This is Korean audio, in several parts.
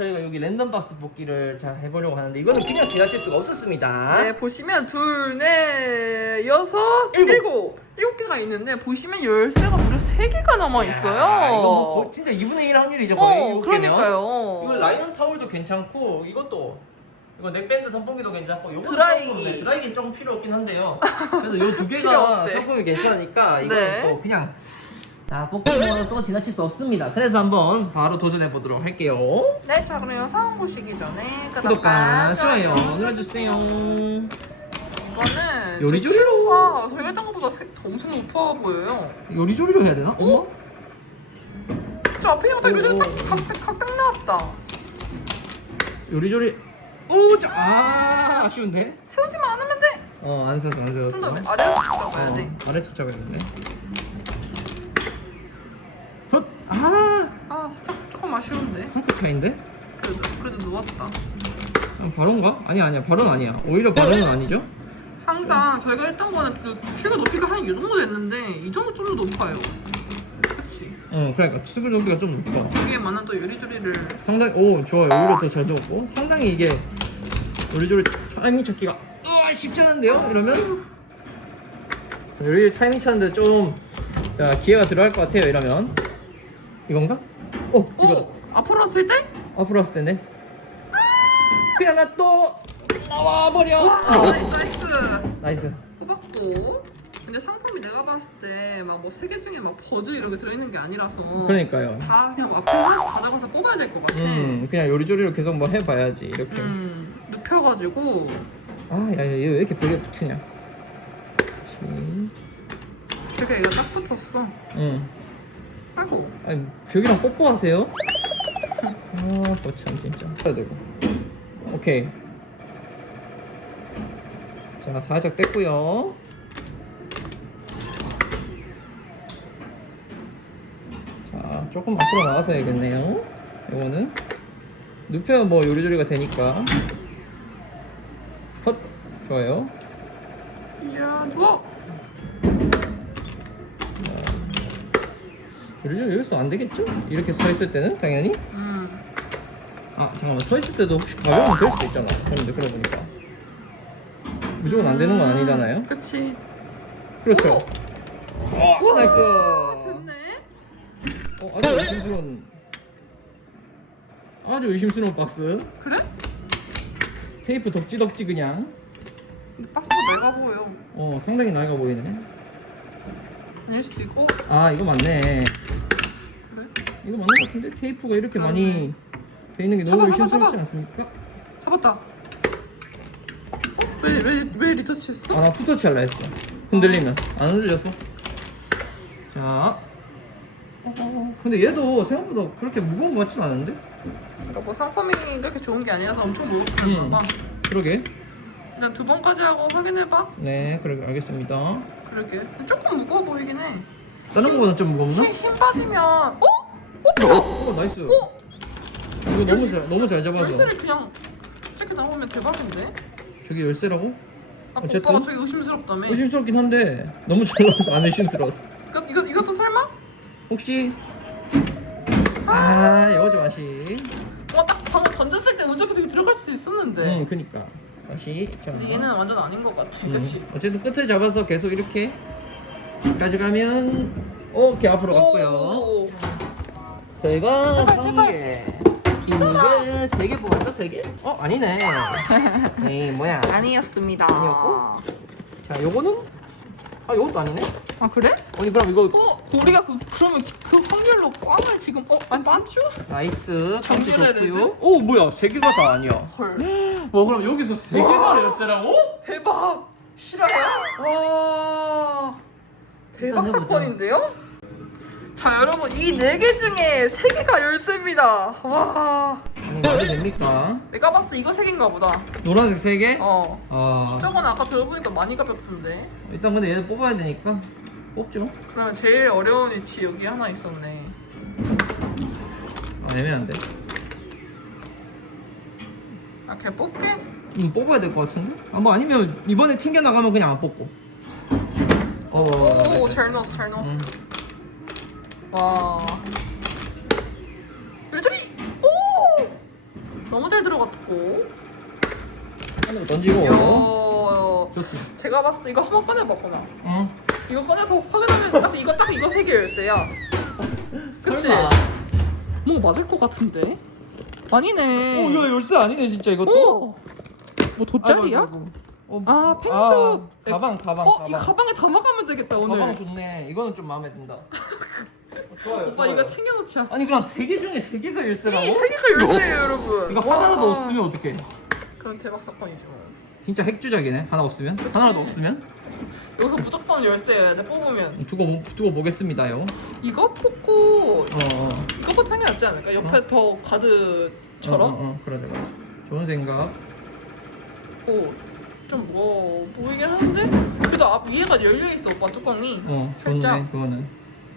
저희가 여기 랜덤 박스 뽑기를 자 해보려고 하는데 이거는 그냥 지나칠 수가 없었습니다. 네 보시면 둘, 넷, 여섯, 일곱. 일곱 일곱 개가 있는데 보시면 열쇠가 무려 세 개가 남아 있어요. 야, 이거 뭐 거- 진짜 2분의 1 확률이죠 거의. 어, 일곱 개면. 그러니까요. 이거 라이언 타올도 괜찮고 이것도 이거 넥밴드 선풍기도 괜찮고 요거 드라이기. 네, 드라이기 조금 필요 없긴 한데요. 그래서 요 두 필요 개가 없대. 상품이 괜찮으니까 이거 네. 또 그냥 자 포켓몬으로서 지나칠 수 없습니다. 그래서 한번 바로 도전해 보도록 할게요. 네, 자 그럼 영상 보시기 전에 구독과 좋아요 눌러주세요. 이거는 요리조리로. 제 친구가 저희가 했던 것보다 색 엄청 높아 보여요. 요리조리로 해야 되나? 어머? 저 앞에 있는 거딱 오, 요즘 오. 딱각딱 각딱 나왔다. 요리조리. 오, 자, 아 아쉬운데? 세우지만 않으면 돼. 어, 안 세웠어, 안 세웠어. 좀더 아래로 들어가야 돼. 어, 아래 쪽 잡아야겠네. 헛! 아! 아 살짝 조금 아쉬운데. 한끗 차인데? 그래도 그래도 누웠다. 아, 바론가? 아니야, 아니야. 바론 아니야. 오히려 바론은 아니죠? 항상 저희가 했던 거는 그 큐가 높이가 한 이 정도 됐는데 이 정도 좀 더 높아요. 그렇지. 어, 그러니까 수분 높이가 좀 높아. 여기에 많은 또 요리조리를 상당히, 오, 좋아요. 오히려 더잘 넣었고. 상당히 이게 요리조리 타이밍 찾기가 으아, 쉽지 않은데요? 이러면? 자, 요리 타이밍 찾는데 좀, 자, 기회가 들어갈 것 같아요, 이러면. 이건가? 오, 이거. 오 앞으로 왔을 때 앞으로 왔을 텐데. 그냥 나또 나와 버려. 아, 나이스 나이스 나이스. 뽑았고 근데 상품이 내가 봤을 때 막 뭐 세 개 중에 막 버즈 이런 게 들어있는 게 아니라서 그러니까요. 다 그냥 앞에 하나씩 가져가서 뽑아야 될 것 같아. 음, 그냥 요리조리로 계속 뭐 해봐야지 이렇게. 음, 눕혀가지고 아, 야, 얘왜 이렇게 벽에 붙으냐? 음, 이렇게 얘가 딱 붙었어. 응. 아이고. 아니 벽이랑 뽀뽀하세요? 아, 거참 진짜. 해야 되고. 오케이. 자, 살짝 뗐고요. 자, 조금 앞으로 나가서야겠네요. 이거는 눕혀야 뭐 요리조리가 되니까. 헛, 좋아요. 이야 누워. 요리조리 여기서 안 되겠죠? 이렇게 서 있을 때는 당연히. 음. 아 잠깐만 서 있을 때도 혹시 가벼우면 될 수도 있잖아 그런데 그러고 보니까 무조건 안 되는 건 아니잖아요 그치. 그렇죠 오 나이스 됐네. 어, 아주 의심스러운 아주 의심스러운 박스 그래? 테이프 덕지덕지 그냥 근데 박스가 내가 보여. 어 상당히 나이가 보이네 아닐 수도 있고. 아 이거 맞네 그래? 이거 맞는 것 같은데 테이프가 이렇게 많이 돼 있는 게 너무 잡아, 의심스럽지 잡아. 않습니까? 잡았다. 어? 왜, 왜, 왜 리터치 했어? 아나 투터치 할라 했어 흔들리면 안 흔들렸어 자 어, 근데 얘도 생각보다 그렇게 무거운 것 같진 않은데? 그러니까 뭐 상품이 그렇게 좋은 게 아니라서 엄청 무겁겠나 음. 봐. 그러게 일단 두 번까지 하고 확인해봐. 네 그러게 알겠습니다 그러게. 조금 무거워 보이긴 해. 다른 거보다 좀 무겁나? 힘, 힘 빠지면 어? 오 나이스 이거 너무 잘 너무 잘 잡아서 열쇠를 그냥 이렇게 나오면 대박인데? 저게 열쇠라고? 아 어쨌든. 오빠가 저기 의심스럽다며. 의심스럽긴 한데 너무 잘 나와서 안 의심스러웠어 이거, 이거, 이것도 설마? 혹시 아 이거 좀 아시 어, 딱 방금 던졌을 때 운전기 되게 들어갈 수 있었는데. 응 그니까 아시 자 근데 얘는 완전 아닌 것 같아. 음, 그치? 어쨌든 끝을 잡아서 계속 이렇게 가져가면 오케이 앞으로 갔고요 오. 저희가 제발, 한 제발. 개, 김을 세개 뽑았죠 세 개? 어 아니네. 에이 뭐야? 아니었습니다. 아니었고? 자 요거는 아 요것도 아니네. 아 그래? 아니 그럼 이거 어, 우리가 그 그러면 그 확률로 꽝을 지금 어, 아니 반주? 나이스 정지 좋고요. 오 뭐야 세 개가 다 아니야. 헐. 뭐 그럼 여기서 세 개가 열쇠라고? 대박. 실화야? 와. 대박 해보자. 사건인데요? 자 여러분 이 네 개 중에 세 개가 열쇠입니다. 와. 아니 말이 됩니까? 내가 봤을 때 이거 세 개인가 보다. 노란색 세 개? 어. 아 저건 아까 들어보니까 많이 가볍던데. 일단 근데 얘는 뽑아야 되니까 뽑죠. 그러면 제일 어려운 위치 여기 하나 있었네. 아 애매한데. 아, 걔 뽑게? 음, 뽑아야 될 것 같은데? 아, 뭐 아니면 이번에 튕겨 나가면 그냥 안 뽑고. 어. 오, 네. 잘 넣었어, 잘 넣었어. 음. 와. 요리조리! 오! 너무 잘 들어갔고. 안으로 던지고. 이야. 좋습니다. 제가 봤을 때 이거 한번 꺼내봤구나. 응. 이거 꺼내서 확인하면 딱 이거 딱 이거 세 개 열쇠야. 그치? 설마. 뭐 맞을 것 같은데? 아니네. 어, 이거 열쇠 아니네 진짜 이것도. 어. 뭐 돗자리야? 아이고, 아이고. 어, 아, 펭수. 아, 가방 가방 어, 가방. 가방에 담아가면 되겠다 오늘. 가방 좋네. 이거는 좀 마음에 든다. 어, 좋아요. 오빠 좋아요. 이거 챙겨놓자. 아니 그럼 세 개 중에 세 개가 열쇠라고? 이 세 개가 열쇠예요, 여러분. 이거 하나라도 와. 없으면 어떡해? 그럼 대박 사건이죠. 진짜 핵주작이네. 하나 없으면? 그치. 하나라도 없으면? 여기서 무조건 열쇠여야 돼. 뽑으면 두고 보- 두고 보겠습니다요. 이거 뽑고 어, 어. 이거부터 하는 게 낫지 않을까? 옆에 더 가드처럼. 어, 어, 어. 그러자 그러자. 좋은 생각. 오, 좀 무거워 보이긴 하는데 그래도 앞 위에가 열려 있어 오빠 뚜껑이. 어, 살짝. 좋네. 그거는.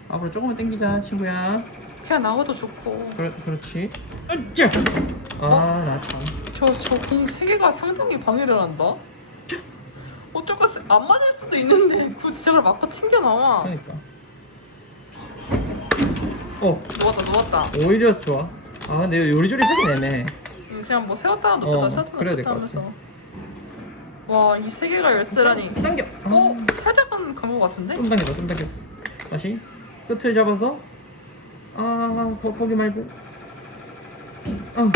앞으로 조금만 당기자, 친구야. 그냥 나와도 좋고. 그렇 그렇지. 으쌰. 아, 나 참. 저저공 세 개가 상당히 방해를 한다. 어쩌고 세- 안 맞을 수도 있는데 굳이 저걸 맞고 튕겨 나와. 그러니까. 어, 누웠다 누웠다. 오히려 좋아. 아, 근데 요리조리 하긴 애매해. 음, 그냥 뭐 세웠다가 어, 놓다 세웠다가 그래야 될것 놓다 하면서. 와 이 세 개가 열쇠라니. 당겨. 어 살짝은 간것 같은데? 좀 당겨봐, 좀 당겨. 다시 끝을 잡아서. 아, 거, 거기 말고. 어,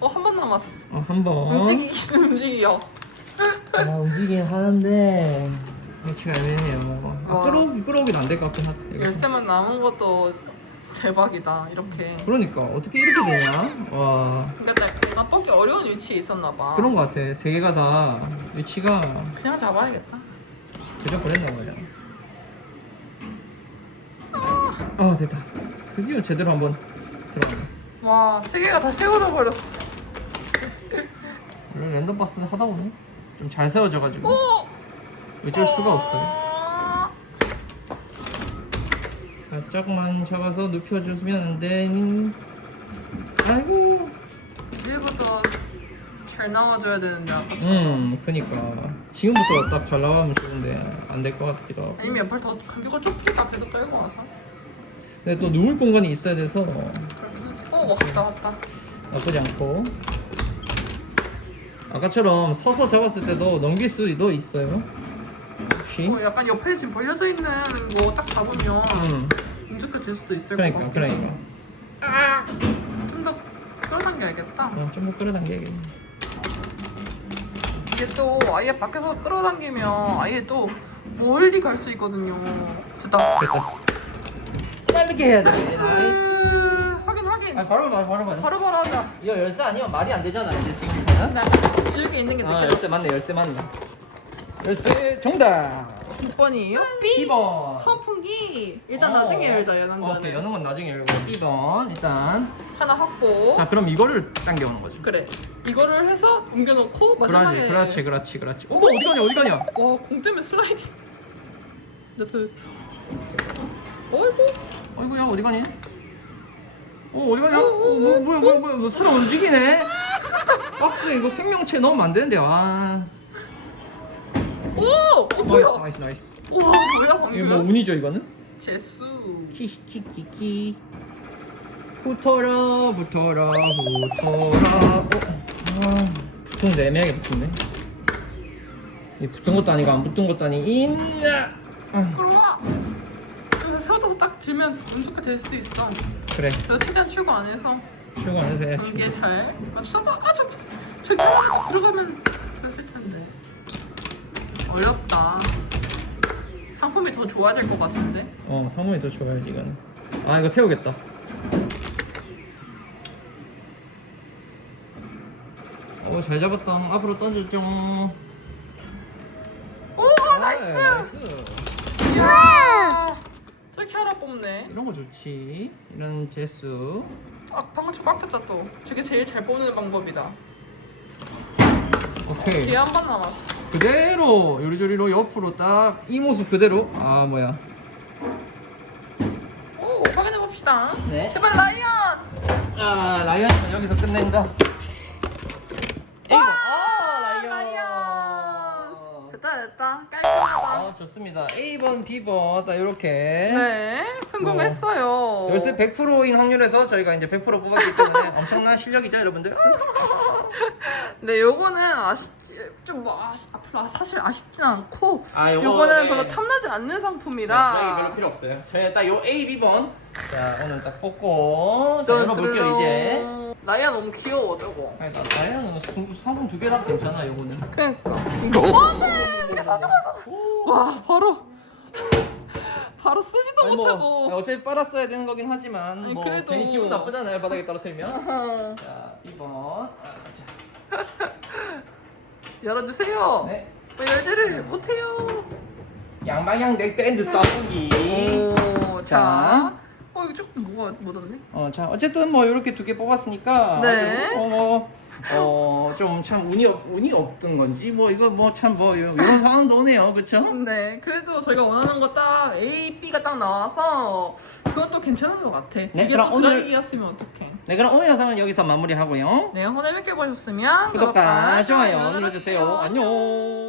어한 번 남았어. 어, 한 번. 움직이긴 움직여. 아, 움직이긴 하는데 위치가 애매해요. 아, 와. 끌어오기 끌어오기는 안 될 것 같긴 하다. 이거. 열쇠만 남은 것도 대박이다. 이렇게. 그러니까 어떻게 이렇게 되냐? 와 그러니까 내가 뽑기 어려운 위치에 있었나 봐. 그런 것 같아. 세 개가 다 위치가 그냥 잡아야겠다. 제작 버렸나 보자. 아 됐다. 드디어 제대로 한번 들어갔네. 와, 세 개가 다 세워져 버렸어. 원래 랜덤 박스 하다 보면 좀 잘 세워져가지고 오! 어쩔 수가 없어요. 아, 살짝만 잡아서 눕혀주면 안 되니. 아이고. 이제부터 잘 나와줘야 되는데 아까처럼. 음, 그니까 지금부터 딱 잘 나가면 좋은데 안 될 것 같기도 하고. 아니면 옆을 더 간격을 좁히다 계속 끌고 와서. 근데 또 누울 공간이 있어야 돼서. 어, 왔다 왔다. 나쁘지 않고. 아까처럼 서서 잡았을 때도 넘길 수도 있어요. 혹시? 어, 약간 옆에 지금 벌려져 있는 거 딱 잡으면 음, 움직여 될 수도 있을 그러니까, 것 같고. 그러니까. 좀더 끌어당겨야겠다. 어, 좀더 끌어당겨야겠네. 이게 또 아예 밖에서 끌어당기면 아예 또 멀리 갈 수 있거든요. 됐다. 됐다. 빠르게 해야 돼. 음, 확인 확인. 아, 바로 바로 바로 바로. 바로 바로 하자. 이거 열쇠 아니면 말이 안 되잖아 이제 지금부터는. 나 지우개 있는 게 아, 느껴졌어. 열쇠 맞네, 열쇠 맞네. 열쇠 정답. 몇 번이에요? 2번. 선풍기. 일단 어. 나중에 열자 여는 거는. 오케이, 여는 건 나중에 열고 2번 일단. 하나 확보. 자, 그럼 이거를 당겨오는 거지. 그래. 이거를 해서 옮겨놓고 마지막에. 그렇지, 그렇지, 그렇지, 그렇지. 어머, 어디 가냐, 어디 가냐? 와, 공 때문에 슬라이딩. 네트. 어이구. 어이구야, 어디 가니? 어, 어디 가냐? 어, 뭐, 뭐야, 뭐야, 뭐야, 뭐 사람 움직이네? 박스에 이거 생명체 넣으면 안 되는데, 와. 오! 어, 뭐야? 나이스, 나이스, 나이스. 와, 뭐야 방금? 이거 뭐 운이죠, 이거는? 제수. 키키키키. 붙어라, 붙어라, 붙어라. 어, 아, 붙었는데 애매하게 붙었네. 이 붙은 것도 아니고 안 붙은 것도 아니. 인나. 아, 끌어와. 그래서 세워져서 딱 들면 운 좋게 될 수도 있어. 그래, 그래서 최대한 출구 안 해서 출근 안 해서 해야지. 전기에 잘 맞춰서 아 저기 저기 하나 들어가면 됐을 텐데. 어렵다. 상품이 더 좋아질 것 같은데. 어, 상황이 더 좋아야지 이거는. 아, 이거 세우겠다. 어, 잘 잡았다. 앞으로 던졌죠. 오 아, 나이스. 나이스. 이야. 하나 뽑네. 이런 거 좋지. 이런 재수. 아 방금 저꽉 찼다 또. 저게 제일 잘 뽑는 방법이다. 오케이. 기회 한 번 남았어. 그대로 요리조리로 옆으로 딱 이 모습 그대로. 아, 뭐야. 오 확인해 봅시다. 네. 제발 라이언. 아, 라이언은 여기서 끝낸다. 와, 아, 라이언. 됐다 됐다 깔끔하다. 아, 좋습니다. A번, B번 딱 이렇게. 네. 성공했어요. 열쇠 100%인 확률에서 저희가 이제 100% 뽑았기 때문에 엄청난 실력이죠 여러분들 네, 요거는 아쉽지 좀 뭐 아쉽, 별로 사실 아쉽진 않고 아 요거는 별로 탐나지 않는 상품이라 저희 별로 필요 없어요 저희 딱 요 A, B번 자 오늘 딱 뽑고 자 짠, 열어볼게요. 이제 나이야 너무 귀여워 저거. 아니 나 다이아는 상품 두개다 괜찮아 요거는 그러니까. 안돼 우리 사줘가서. 와 바로 바로 쓰지도 아니, 뭐, 못하고. 어차피 빨았어야 되는 거긴 하지만 아니, 뭐 그래도. 괜히 기분 나쁘잖아요 바닥에 떨어뜨리면 아하. 자 2번 아, 자, 열어주세요. 네왜 열지를 못해요? 양방향 넥밴드 싸우기 오, 자. 자. 어 이거 조금 뭐가 묻었네. 어, 자, 어쨌든 뭐 이렇게 두 개 뽑았으니까 네. 어, 어, 좀 참 운이 없, 운이 없던 건지 뭐 이거 뭐 참 뭐 이런 상황도 오네요, 그렇죠? 네, 그래도 저희가 원하는 거 딱 A, B가 딱 나와서 그것도 괜찮은 것 같아. 이게 네, 그럼 또 오늘- 드라이기였으면 어떡해. 네, 그럼 오늘 영상은 여기서 마무리하고요. 네, 오늘 재밌게 보셨으면 구독과 좋아요 눌러주세요. 안녕.